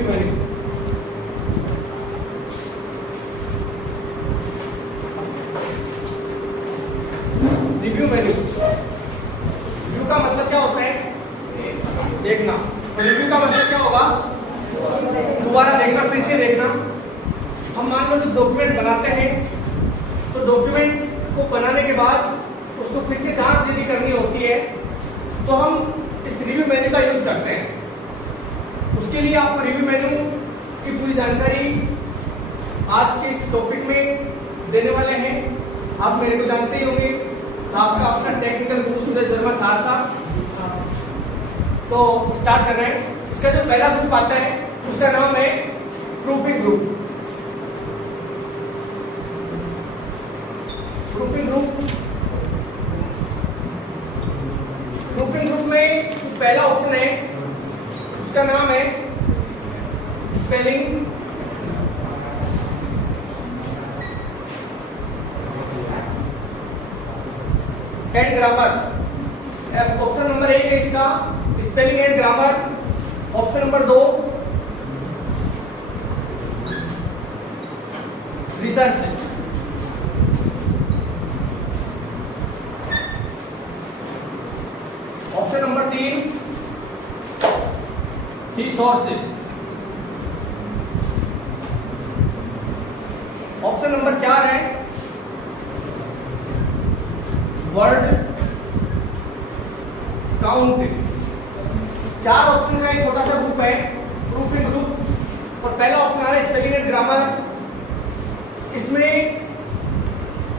Review menu. Review menu, review का मतलब क्या होता है? देखना। और रिव्यू का मतलब क्या होगा? दोबारा देखना, फिर से देखना। हम मान लो जो डॉक्यूमेंट बनाते हैं, तो डॉक्यूमेंट को बनाने के बाद उसको फिर से जांच यदि करनी होती है तो हम इस रिव्यू मेन्यू का यूज करते हैं। उसके लिए आपको रिव्यू मेन्यू की पूरी जानकारी आज के इस टॉपिक में देने वाले हैं। आप मेरे को जानते ही होंगे, तो आपका अपना टेक्निकल ग्रुप सूरज वर्मा सहरसा। तो स्टार्ट कर रहे हैं। इसका जो पहला ग्रुप आता है उसका नाम है proofing group. Proofing group, proofing group में पहला ऑप्शन है उसका नाम है spelling and grammar. Option number 1 है इसका spelling and grammar. Option number 2 research. Option number 3 resource. Option number 4 है वर्ड काउंट। 4 ऑप्शन का एक छोटा सा ग्रुप है प्रूफिंग ग्रुप। और पहला ऑप्शन आ रहा है स्पेलिंग एंड ग्रामर। इसमें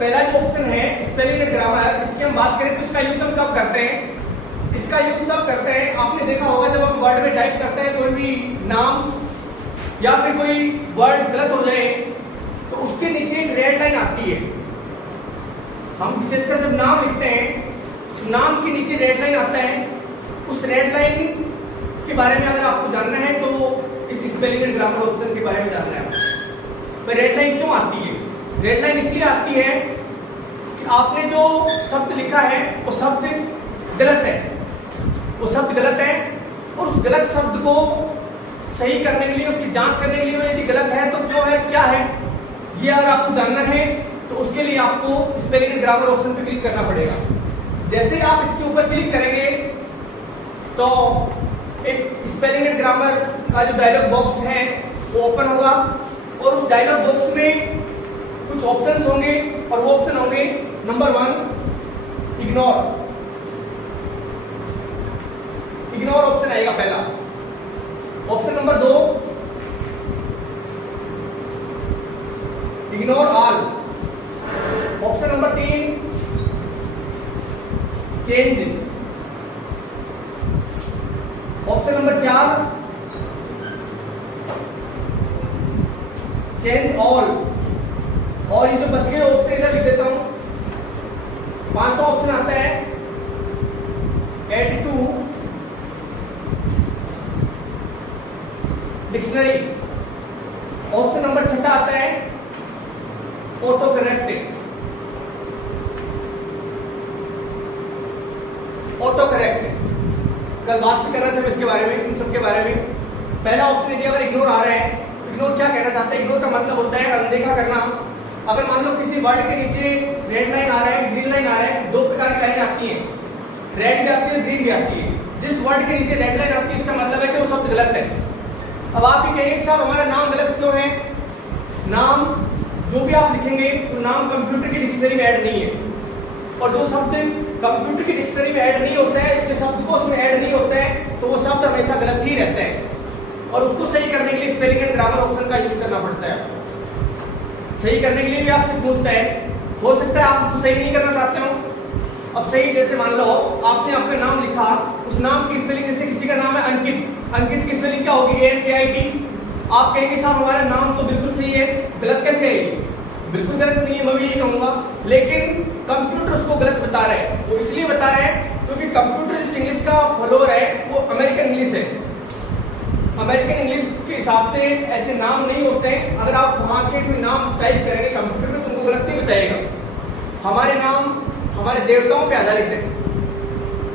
पहला जो ऑप्शन है स्पेलिंग एंड ग्रामर, इसकी हम बात करें तो इसका यूज हम कब करते हैं? इसका यूज तब करते हैं, आपने देखा होगा जब हम वर्ड में टाइप करते हैं कोई भी नाम या फिर कोई वर्ड गलत हो जाए तो उसके नीचे एक रेड लाइन आती है। हम विशेषकर जब नाम लिखते हैं तो नाम के नीचे रेड लाइन आता है। उस रेड लाइन के बारे में अगर आपको जानना है तो इस स्पेलिंग एंड ग्रामर ऑप्शन के बारे में जानना है। तो रेड लाइन क्यों आती है? रेड लाइन इसलिए आती है कि आपने जो शब्द लिखा है वो शब्द गलत है, वो शब्द गलत है और उस गलत शब्द को सही करने के लिए, उसकी जांच करने के लिए यदि गलत है तो जो है क्या है, ये अगर आपको जानना है तो उसके लिए आपको स्पेलिंग एंड ग्रामर ऑप्शन पे क्लिक करना पड़ेगा। जैसे ही आप इसके ऊपर क्लिक करेंगे तो एक स्पेलिंग एंड ग्रामर का जो डायलॉग बॉक्स है वो ओपन होगा और उस डायलॉग बॉक्स में कुछ ऑप्शंस होंगे और वो ऑप्शन होंगे नंबर 1 इग्नोर। इग्नोर ऑप्शन आएगा पहला। Option number 2 ignore all. Option number 3 change. Option number 4 change all. और ये जो बच गए ऑप्शन इधर लिख देता हूं। 5वां ऑप्शन आता है add to dictionary. Option number 6 आता है ऑटो करेक्ट। ऑटो करेक्ट कल बात भी कर रहे थे इसके बारे में, इन सब के बारे में। पहला ऑप्शन यदि अगर इग्नोर आ रहा है, इग्नोर क्या कहना चाहते हैं? इग्नोर का मतलब होता है अनदेखा करना। अगर मान लो किसी वर्ड के नीचे रेड लाइन आ रहा है, ग्रीन लाइन आ रहा है, 2 प्रकार की लाइन आती है, रेड भी आती है, ग्रीन भी आती है। जिस वर्ड के नीचे रेड लाइन आती है इसका मतलब है कि वो शब्द गलत है। अब आप ये कहेंगे साहब हमारा नाम गलत क्यों है? नाम जो भी आप लिखेंगे तो नाम कंप्यूटर की डिक्शनरी में ऐड नहीं है, और जो शब्द कंप्यूटर की डिक्शनरी में ऐड नहीं होता है, उसके शब्दकोश में ऐड नहीं होता है, तो वो शब्द हमेशा गलत ही रहता है। और उसको सही करने के लिए स्पेलिंग एंड ग्रामर ऑप्शन का यूज करना पड़ता है। सही करने के लिए भी आपसे पूछता है, हो सकता है आप उसको सही नहीं करना चाहते हो। अब सही जैसे मान लो आपने आपका नाम लिखा, उस नाम की स्पेलिंग, जैसे किसी का नाम है अंकित, अंकित की स्पेलिंग क्या होगी? ANKIT। आप कहेंगे साहब हमारा नाम तो बिल्कुल सही है, गलत कैसे है? बिल्कुल गलत नहीं है, मैं भी यही कहूंगा, लेकिन कंप्यूटर उसको गलत बता रहा है। वो इसलिए बता रहा है क्योंकि कंप्यूटर जिस इंग्लिश का फॉलोअर है वो अमेरिकन इंग्लिश है। अमेरिकन इंग्लिश के हिसाब से ऐसे नाम नहीं होते हैं। अगर आप वहां के कोई नाम टाइप करेंगे कंप्यूटर में, तुमको गलत नहीं बताएगा। हमारे नाम हमारे देवताओं पे आधारित है,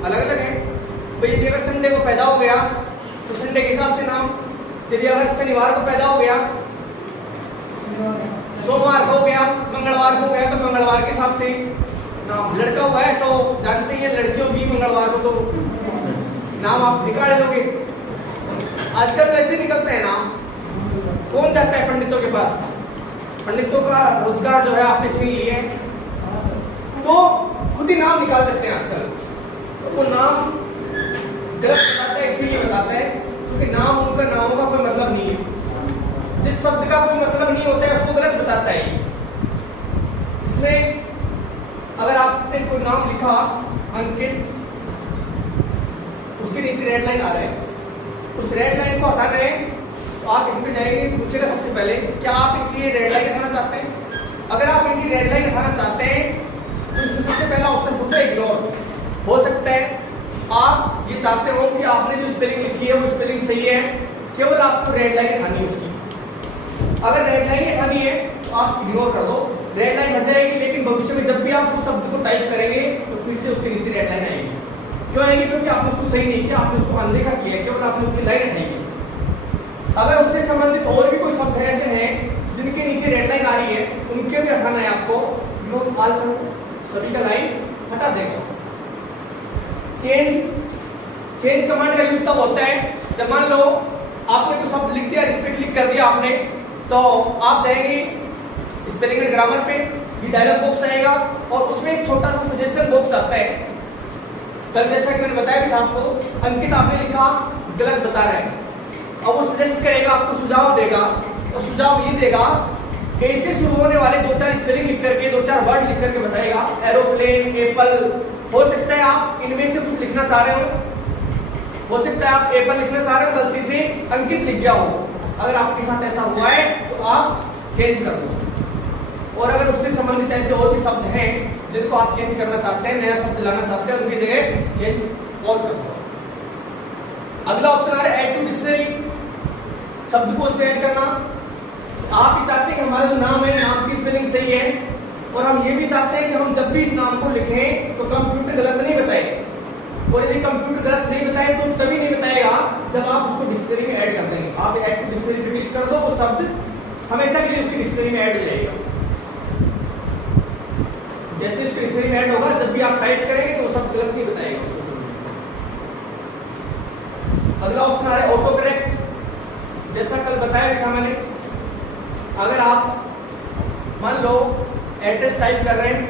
अलग अलग है। भाई यदि अगर संडे को पैदा हो गया तो संडे के हिसाब से नाम, यदि अगर शनिवार को पैदा हो गया, सोमवार को हो गया, मंगलवार को हो गया, तो मंगलवार के हिसाब से नाम। लड़का हुआ है तो जानते हैं लड़की होगी मंगलवार को, तो नाम आप निकाल दोगे। आजकल वैसे निकलते हैं नाम। कौन जाता है पंडितों के पास? पंडितों का रोजगार जो है आपने छीन लिया है, तो खुद ही नाम निकाल देते हैं आजकल। तो वो नाम गलत बताता है, इसीलिए बताता है क्योंकि नाम उनका नामों का कोई मतलब नहीं है। जिस शब्द का कोई मतलब नहीं होता है उसको गलत बताता है। इसमें अगर आपने कोई नाम लिखा अंकित, उसके नीचे रेड लाइन आ रहा है, उस रेड लाइन को हटाना है तो आप इन पे जाएंगे, पूछेगा सबसे पहले क्या आप इनकी रेड लाइन हटाना चाहते हैं। अगर आप इनकी रेड लाइन हटाना चाहते हैं तो इसमें सबसे पहला ऑप्शन पूछा इग्नोर। हो सकता है आप ये चाहते हो कि आपने जो स्पेलिंग लिखी है वो स्पेलिंग सही है, केवल आपको रेड लाइन हटानी है उसकी। अगर रेड लाइन हटानी है तो आप इग्नोर कर दो, रेड लाइन हट जाएगी। लेकिन भविष्य में जब भी आप उस शब्द को टाइप करेंगे तो फिर से उसके नीचे रेड लाइन आएगी। क्यों आएगी? क्योंकि आपने उसको सही नहीं किया, आपने उसको अनदेखा किया, केवल आपने उसकी लाइन हटाई। अगर उससे संबंधित और भी कोई शब्द ऐसे हैं जिनके नीचे रेड लाइन आ रही है, उनके भी हटाना है आपको, इग्नोर ऑल कर सभी का लाइन हटा देगा। चेंज कमांड का यूज तब होता है जब मान लो आपने कोई शब्द लिख दिया, इस पे क्लिक कर दिया आपने, तो आप जाएंगे स्पेलिंग एंड ग्रामर पे, ये डायलॉग बॉक्स आएगा और उसमें एक छोटा सा सजेशन बॉक्स आता है। कल जैसा कि मैंने बताया भी था आपको, अंकित आपने लिखा गलत बता रहे हैं, और वो सजेस्ट करेगा, आपको सुझाव देगा, और सुझाव ये देगा कि इससे शुरू होने वाले 2-4 स्पेलिंग लिख करके, 2-4 वर्ड लिख करके बताएगा। एरोप्लेन, एप्पल, हो सकता है आप इनमें से कुछ लिखना चाह रहे हो सकता है आप एप्पल लिखना चाह रहे हो, गलती से अंकित लिख गया हो। अगर आपके साथ ऐसा हुआ है तो आप चेंज कर दो। और अगर उससे संबंधित ऐसे और भी शब्द हैं जिनको आप चेंज करना चाहते हैं, नया शब्द लाना चाहते हैं, उनकी जगह चेंज और कर दो। अगला ऑप्शन आ रहा है ऐड टू डिक्शनरी, शब्द को उसमें ऐड करना। आप भी चाहते हैं कि हमारा जो नाम है, नाम की स्पेलिंग सही है, और हम ये भी चाहते हैं कि हम जब भी इस नाम को लिखें तो कंप्यूटर गलत नहीं बताए। और यदि कंप्यूटर गलत नहीं बताए तो तभी नहीं बताएगा जब आप उसको डिक्शनरी में ऐड कर देंगे। आप ऐड टू डिक्शनरी पे क्लिक कर दो, वो शब्द हमेशा के लिए उसकी डिक्शनरी में ऐड हो जाएगा। जैसे उसकी डिक्शनरी में ऐड होगा, जब भी आप टाइप करेंगे तो वो शब्द गलत नहीं बताएगा। अगला ऑप्शन आ रहा है ऑटो करेक्ट। जैसा कल बताया भी था मैंने, अगर आप मान लो एड्रेस टाइप कर रहे हैं,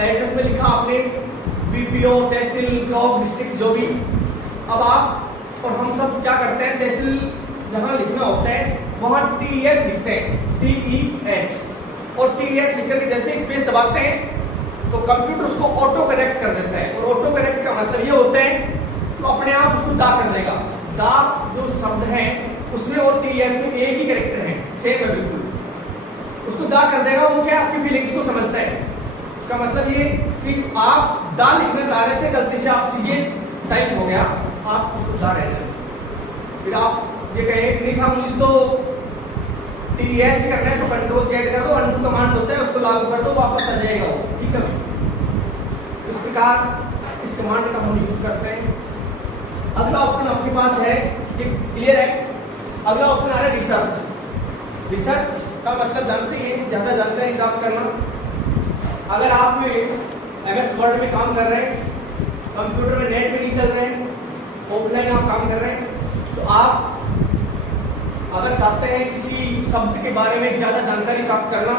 एड्रेस में लिखा आपने बीपीओ, तहसील, ब्लॉक, डिस्ट्रिक्ट, जो भी। अब आप और हम सब क्या करते हैं, तहसील जहां लिखना होता है वहां TH लिखते हैं, TEH, और TEH लिख करके जैसे स्पेस दबाते हैं तो कंप्यूटर उसको ऑटो करेक्ट कर देता है। और ऑटो करेक्ट का मतलब ये होता है तो अपने आप उसको दा कर देगा। दा जो शब्द है उसमें और TEH में एक ही कैरेक्टर है, सेम है बिल्कुल, उसको दा कर देगा। वो क्या आपकी फीलिंग्स को समझता है। उसका मतलब ये कि आप दा लिखना चाह रहे थे, गलती से आपसे ये टाइप हो गया, आप उसको दा रहे थे, फिर आप ये कहें कि नहीं साहब मुझे तो TH करना है तो कंट्रोल Z कर दो, अनडू कमांड होता है उसको लागू कर दो, वापस आ जाएगा वो, ठीक है। इस प्रकार इस कमांड का हम यूज करते हैं। अगला ऑप्शन आपके पास है, ये क्लियर है। अगला ऑप्शन आ रहा है रिसर्च। रिसर्च का मतलब जानते हैं, ज्यादा जानकारी प्राप्त करना। अगर आप MS वर्ड में काम कर रहे हैं, कंप्यूटर में नेट में नहीं चल रहे हैं, ऑफलाइन आप काम कर रहे हैं, तो आप अगर चाहते हैं किसी शब्द के बारे में ज्यादा जानकारी प्राप्त करना,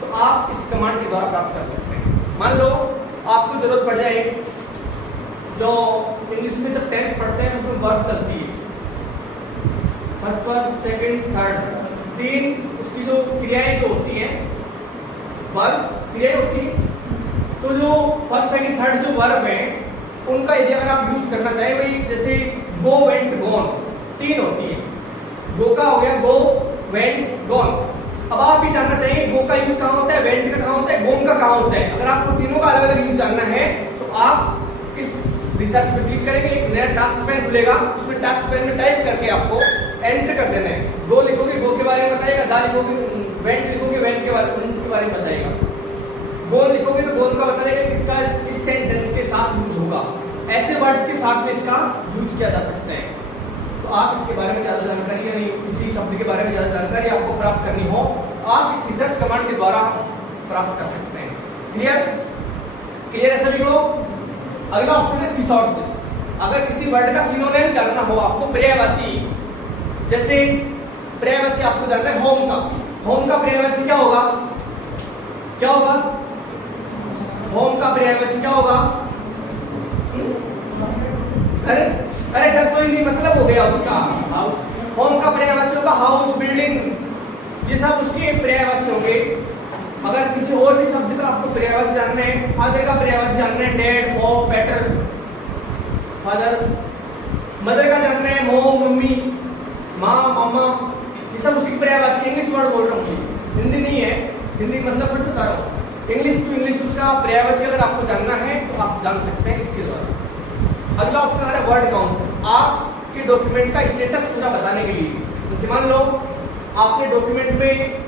तो आप इस कमांड के द्वारा प्राप्त कर सकते हैं। मान लो आपको जरूरत पड़ जाए, जो इंग्लिश में जब टेंस पढ़ते हैं उसमें वर्ब चलती है, फर्स्ट वर्ब, सेकंड, थर्ड, 3 उसकी जो क्रियाएं जो होती हैं, वर्ब क्रियाएं होती है, तो जो फर्स्ट सेकंड थर्ड जो वर्ब है उनका यदि अगर आप यूज करना चाहे, वही जैसे गो, वेंट, गॉन, 3 होती है। गो का हो गया गो, वेंट, गॉन। अब आप भी जानना चाहिए गो का यूज कहाँ होता है, वेंट का कहाँ होता है, गोन का कहाँ होता है। अगर आपको तीनों का अलग अलग यूज जानना है तो आप इस रिसर्च पे क्लिक करेंगे, एक नया टास्क पैन खुलेगा, उसमें टास्क पैन में टाइप करके आपको एंटर कर देना है। गो लिखोगे गो के बारे में बताएगा, दा लिखोगे, वेंट लिखोगे वेंट के बारे में बताएगा, गोन लिखोगे तो गोन का बताएगा कि इसका इस सेंटेंस के साथ यूज होगा, ऐसे वर्ड्स के साथ में इसका यूज किया जा सकता है। तो आप इसके बारे में ज्यादा जानकारी प्राप्त करनी हो, आप इस रिसर्च कमांड के द्वारा प्राप्त कर सकते हैं। क्लियर? क्लियर है सभी को? अगला ऑप्शन है थिसॉरसिस। अगर किसी वर्ड का सिनोनिम जानना हो आपको, पर्यायवाची, जैसे पर्यायवाची आपको जानना है होम का। होम का पर्यायवाची क्या होगा? क्या होगा? होम का पर्यायवाची क्या होगा? अरे अरे डर कोई नहीं, मतलब हो गया उसका हाउस। होम का पर्यायवाची होगा हाउस, बिल्डिंग, ये सब उसके पर्यायवाची होंगे। अगर किसी और भी शब्द का आपको पर्यायवाची जानना है, फादर का पर्यायवाची जानना है dad, mom, better, father. Mother का जानना है मॉम, मम्मी, माँ, मामा, ये सब उसी पर्यायवाची। इंग्लिश वर्ड बोल रहा हूँ, हिंदी नहीं है, हिंदी मतलब कुछ बता रहा हूँ। इंग्लिश टू इंग्लिश उसका पर्यायवाची अगर आपको जानना है तो आप जान सकते हैं इसके द्वारा। अगला ऑप्शन आ रहा है वर्ड काउंट। आपके डॉक्यूमेंट का स्टेटस पूरा बताने के लिए, जैसे मान लो आपने डॉक्यूमेंट में